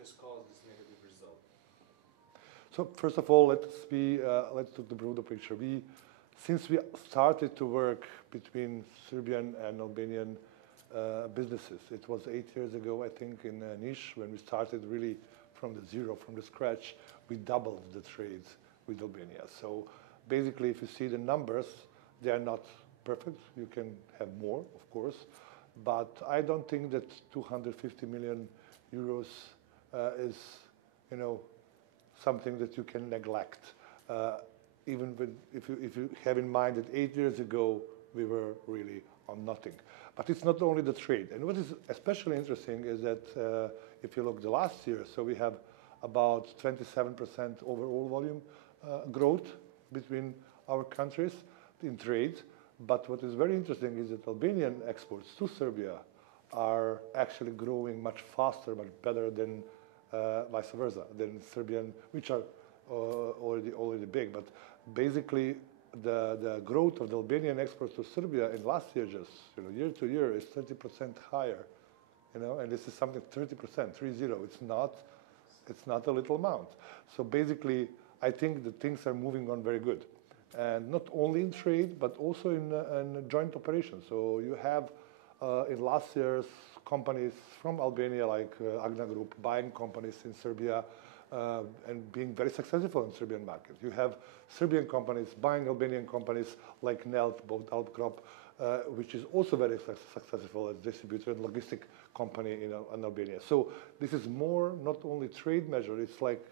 has caused this negative result? So first of all, let's look the broader picture. Since we started to work between Serbian and Albanian businesses, it was 8 years ago, I think, in Niš, when we started really from the zero, from the scratch, we doubled the trade with Albania. So basically, if you see the numbers, they are not perfect. You can have more, of course, but I don't think that 250 million euros is, something that you can neglect. Even if you have in mind that 8 years ago, we were really on nothing. But it's not only the trade. And what is especially interesting is that if you look the last year, so we have about 27% overall volume growth between our countries in trade. But what is very interesting is that Albanian exports to Serbia are actually growing much faster, much better than vice versa, than Serbian, which are already big. But basically, the growth of the Albanian exports to Serbia in last year, just year to year, is 30% higher. And this is something 30%, 30. It's not a little amount. So basically, I think that things are moving on very good, and not only in trade but also in joint operations. So you have in last year's companies from Albania like Agna Group buying companies in Serbia and being very successful in Serbian market. You have Serbian companies buying Albanian companies like Nelt, both Alpkrop, which is also very successful as distributor and logistic company in Albania. So this is more not only trade measure, it's like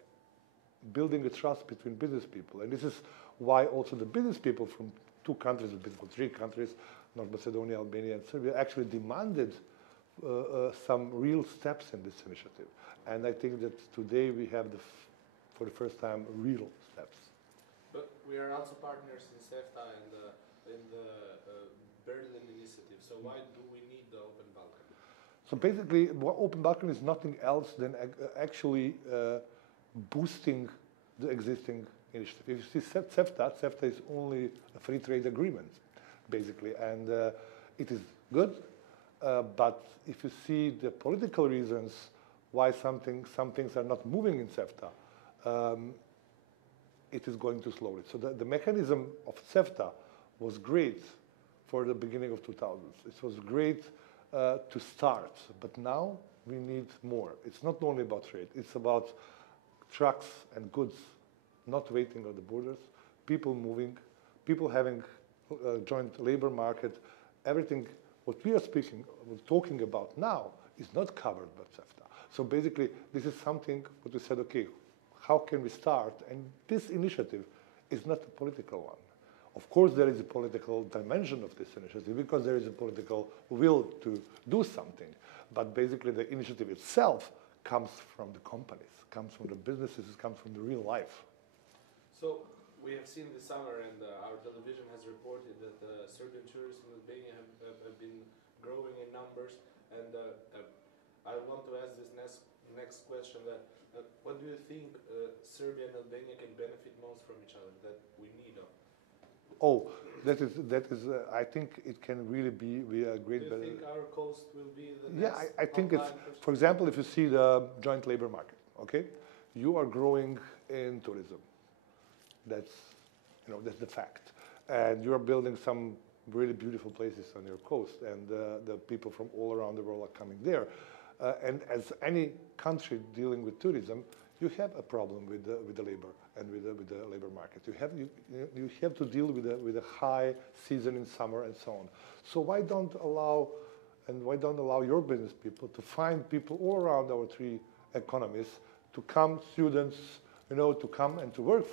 building a trust between business people. And this is why also the business people from two countries, three countries, North Macedonia, Albania, and Serbia, actually demanded some real steps in this initiative. And I think that today we have, for the first time, real steps. But we are also partners in CEFTA and in the Berlin initiative. So why do we need the Open Balkan? So basically, Open Balkan is nothing else than actually boosting the existing initiative. If you see CEFTA is only a free trade agreement, basically, and it is good. But if you see the political reasons why some things are not moving in CEFTA, it is going too slowly. So the mechanism of CEFTA was great for the beginning of 2000s. It was great to start, but now we need more. It's not only about trade. It's about trucks and goods not waiting on the borders, people moving, people having a joint labor market. Everything what we are talking about now is not covered by CEFTA. So basically, this is something what we said, okay, how can we start? And this initiative is not a political one. Of course, there is a political dimension of this initiative because there is a political will to do something. But basically, the initiative itself comes from the companies, comes from the businesses, comes from the real life. So we have seen this summer, and our television has reported that Serbian tourists in Albania have been growing in numbers. And I want to ask this next question: that what do you think Serbia and Albania can benefit most from each other that we need of? Oh, that is. I think it can really be a great. Do you think our coast will be the next? Yeah, I think it's. For example, if you see the joint labor market, okay, you are growing in tourism. That's the fact, and you are building some really beautiful places on your coast, and the people from all around the world are coming there. And as any country dealing with tourism, you have a problem with the labor and with the labor market. You have to deal with a high season in summer and so on. So why don't allow your business people to find people all around our three economies to come, students, to come and to work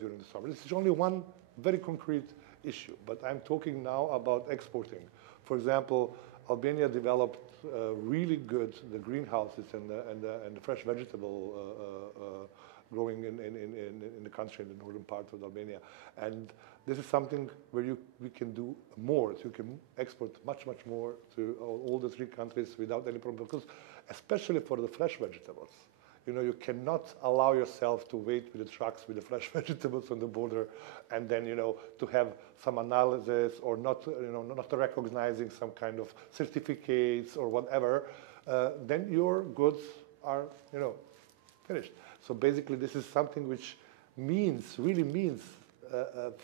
during the summer. This is only one very concrete issue, but I'm talking now about exporting. For example, Albania developed really good the greenhouses and the fresh vegetable growing in the country, in the northern part of Albania. And this is something where we can do more. So you can export much more to all the three countries without any problem, because especially for the fresh vegetables. You cannot allow yourself to wait with the trucks with the fresh vegetables on the border, and then to have some analysis or not recognizing some kind of certificates or whatever. Then your goods are Finished. So basically, this is something which really means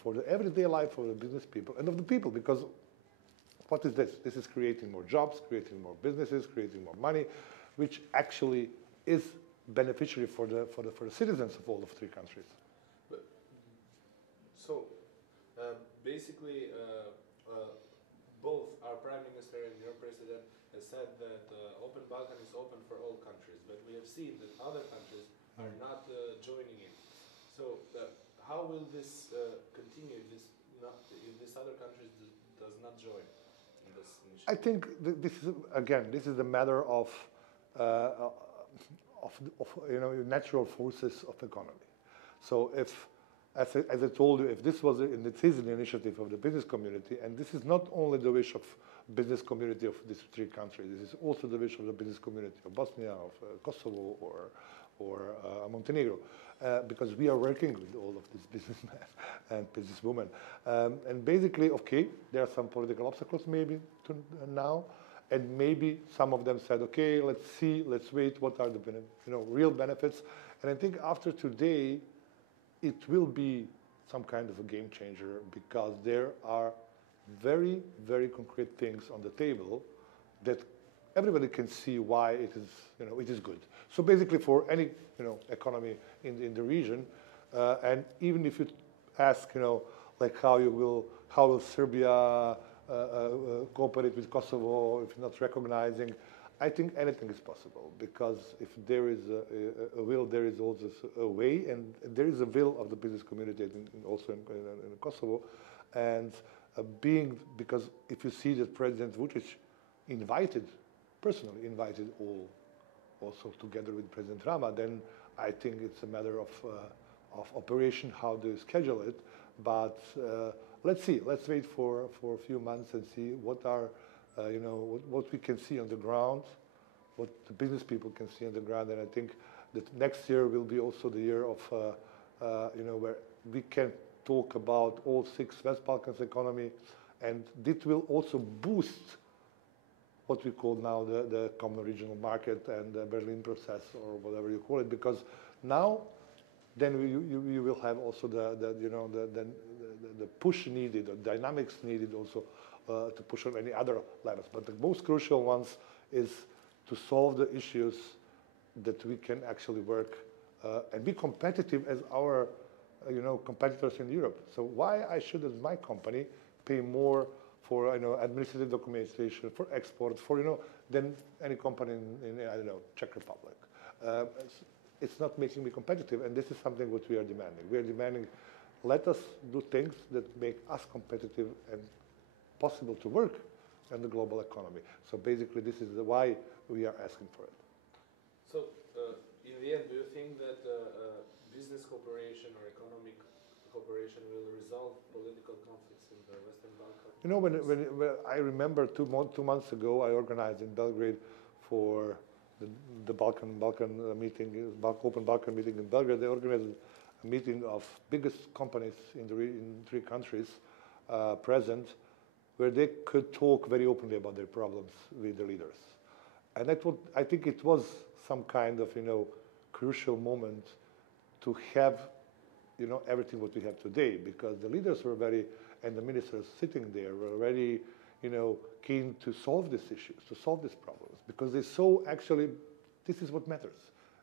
for the everyday life of the business people and of the people, because what is this? This is creating more jobs, creating more businesses, creating more money, which actually is beneficiary for the citizens of all of three countries. So basically, both our Prime Minister and your President has said that Open Balkan is open for all countries, but we have seen that other countries are not joining in. So how will this continue if this other countries does not join in this initiative? I think this is a matter of natural forces of economy. So if, as I told you, if this was an initiative of the business community, and this is not only the wish of business community of these three countries, this is also the wish of the business community of Bosnia, of Kosovo, or Montenegro, because we are working with all of these businessmen and businesswomen. And basically, okay, there are some political obstacles maybe now, and maybe some of them said, okay, let's wait, what are the real benefits? And I think after today, it will be some kind of a game changer, because there are very, very concrete things on the table that everybody can see why it is good. So basically, for any economy in the region, and even if you ask like how will Serbia cooperate with Kosovo if not recognizing, I think anything is possible, because if there is a will, there is also a way, and there is a will of the business community also in Kosovo, and because if you see that President Vučić personally invited all, also together with President Rama, then I think it's a matter of operation, how do you schedule it. But let's see. Let's wait for a few months and see what are, what we can see on the ground, what the business people can see on the ground. And I think that next year will be also the year of, where we can talk about all 6 West Balkans economy, and this will also boost what we call now the common regional market and the Berlin process, or whatever you call it, because now then you will have also the push needed, or dynamics needed also to push on any other levels. But the most crucial ones is to solve the issues that we can actually work and be competitive as our competitors in Europe. So why I should, as my company, pay more for administrative documentation, for export, for than any company in I don't know, Czech Republic. It's not making me competitive, and this is something what we are demanding. We are demanding, let us do things that make us competitive and possible to work in the global economy. So basically, this is why we are asking for it. So in the end, do you think that business cooperation or economic cooperation will resolve political conflicts in the Western Balkans? When I remember 2 months ago, I organized in Belgrade for the Balkan meeting, Open Balkan meeting in Belgrade. They organized a meeting of biggest companies in 3 countries present, where they could talk very openly about their problems with the leaders. And I think it was some kind of crucial moment to have everything what we have today, because the leaders were and the ministers sitting there were very keen to solve these issues, to solve these problems, because they saw actually this is what matters.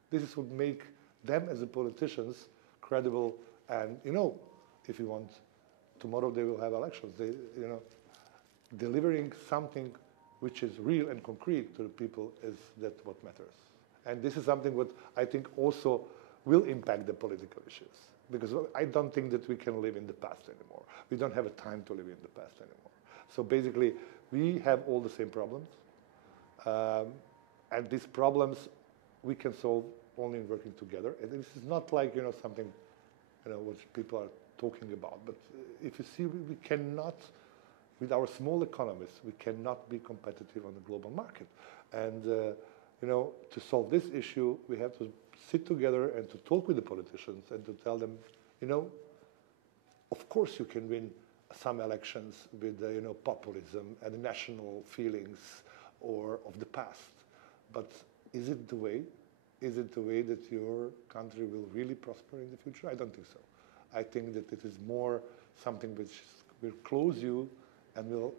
This is what make them as the politicians credible. And if you want, tomorrow they will have elections. They delivering something which is real and concrete to the people is that what matters. And this is something what I think also will impact the political issues, because I don't think that we can live in the past anymore. We don't have a time to live in the past anymore. So basically, we have all the same problems, and these problems we can solve only in working together. And this is not like something what people are talking about. But if you see, we cannot, with our small economies, we cannot be competitive on the global market. And to solve this issue, we have to sit together and to talk with the politicians and to tell them, of course you can win some elections with populism and national feelings or of the past, but is it the way? is it the way that your country will really prosper in the future? I don't think so. I think that it is more something which will close you and will,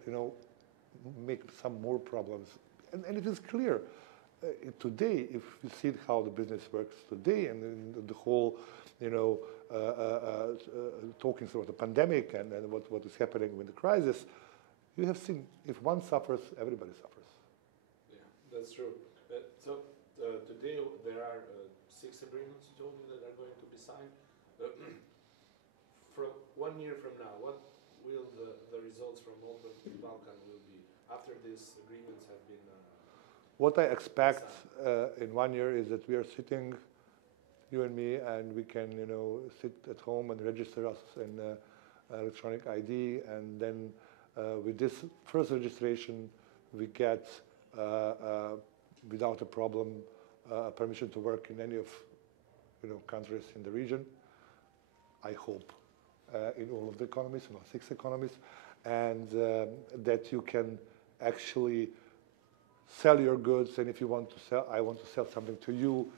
make some more problems. And it is clear today, if you see how the business works today, and the whole, talking about the pandemic and what is happening with the crisis, you have seen if one suffers, everybody suffers. Yeah, that's true. Today there are 6 agreements, you told me, that are going to be signed. From 1 year from now, what will the results from Open Balkan will be after these agreements have been what I expect in 1 year is that we are sitting, you and me, and we can, sit at home and register us in electronic ID, and then with this first registration, we get without a problem permission to work in any of, countries in the region. I hope in all of the economies, 6 economies, and that you can actually sell your goods, and if you want to sell, I want to sell something to you,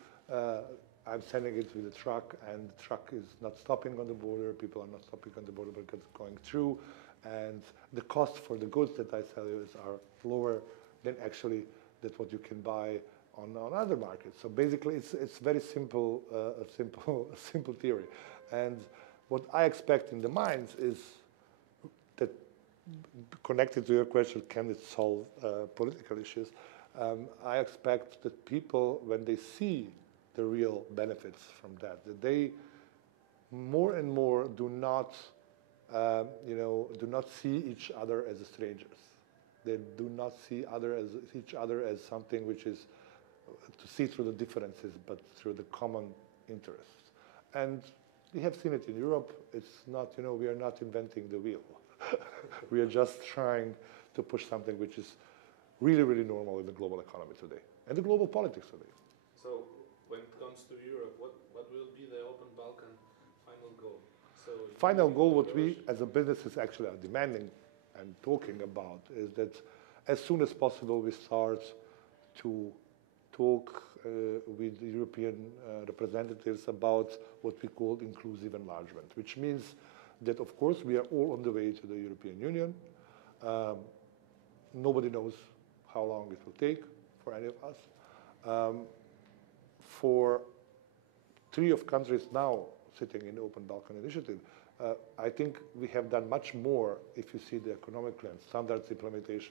I'm sending it with a truck, and the truck is not stopping on the border, people are not stopping on the border, but it's going through, and the cost for the goods that I sell you are lower than actually that what you can buy on other markets. So basically, it's very simple, a simple theory, and what I expect in the minds is that, connected to your question, can it solve political issues? I expect that people, when they see the real benefits from that they more and more do not see each other as strangers. They do not see each other as something which is to see through the differences, but through the common interests. And we have seen it in Europe. It's not, we are not inventing the wheel. We are just trying to push something which is really, really normal in the global economy today and the global politics today. So when it comes to Europe, what will be the Open Balkan final goal? So final goal, what we as a businesses actually are demanding and talking about is that as soon as possible we start to talk with the European representatives about what we call inclusive enlargement, which means that, of course, we are all on the way to the European Union. Nobody knows how long it will take for any of us. For 3 of countries now sitting in the Open Balkan Initiative, I think we have done much more if you see the economic plan, standards implementation,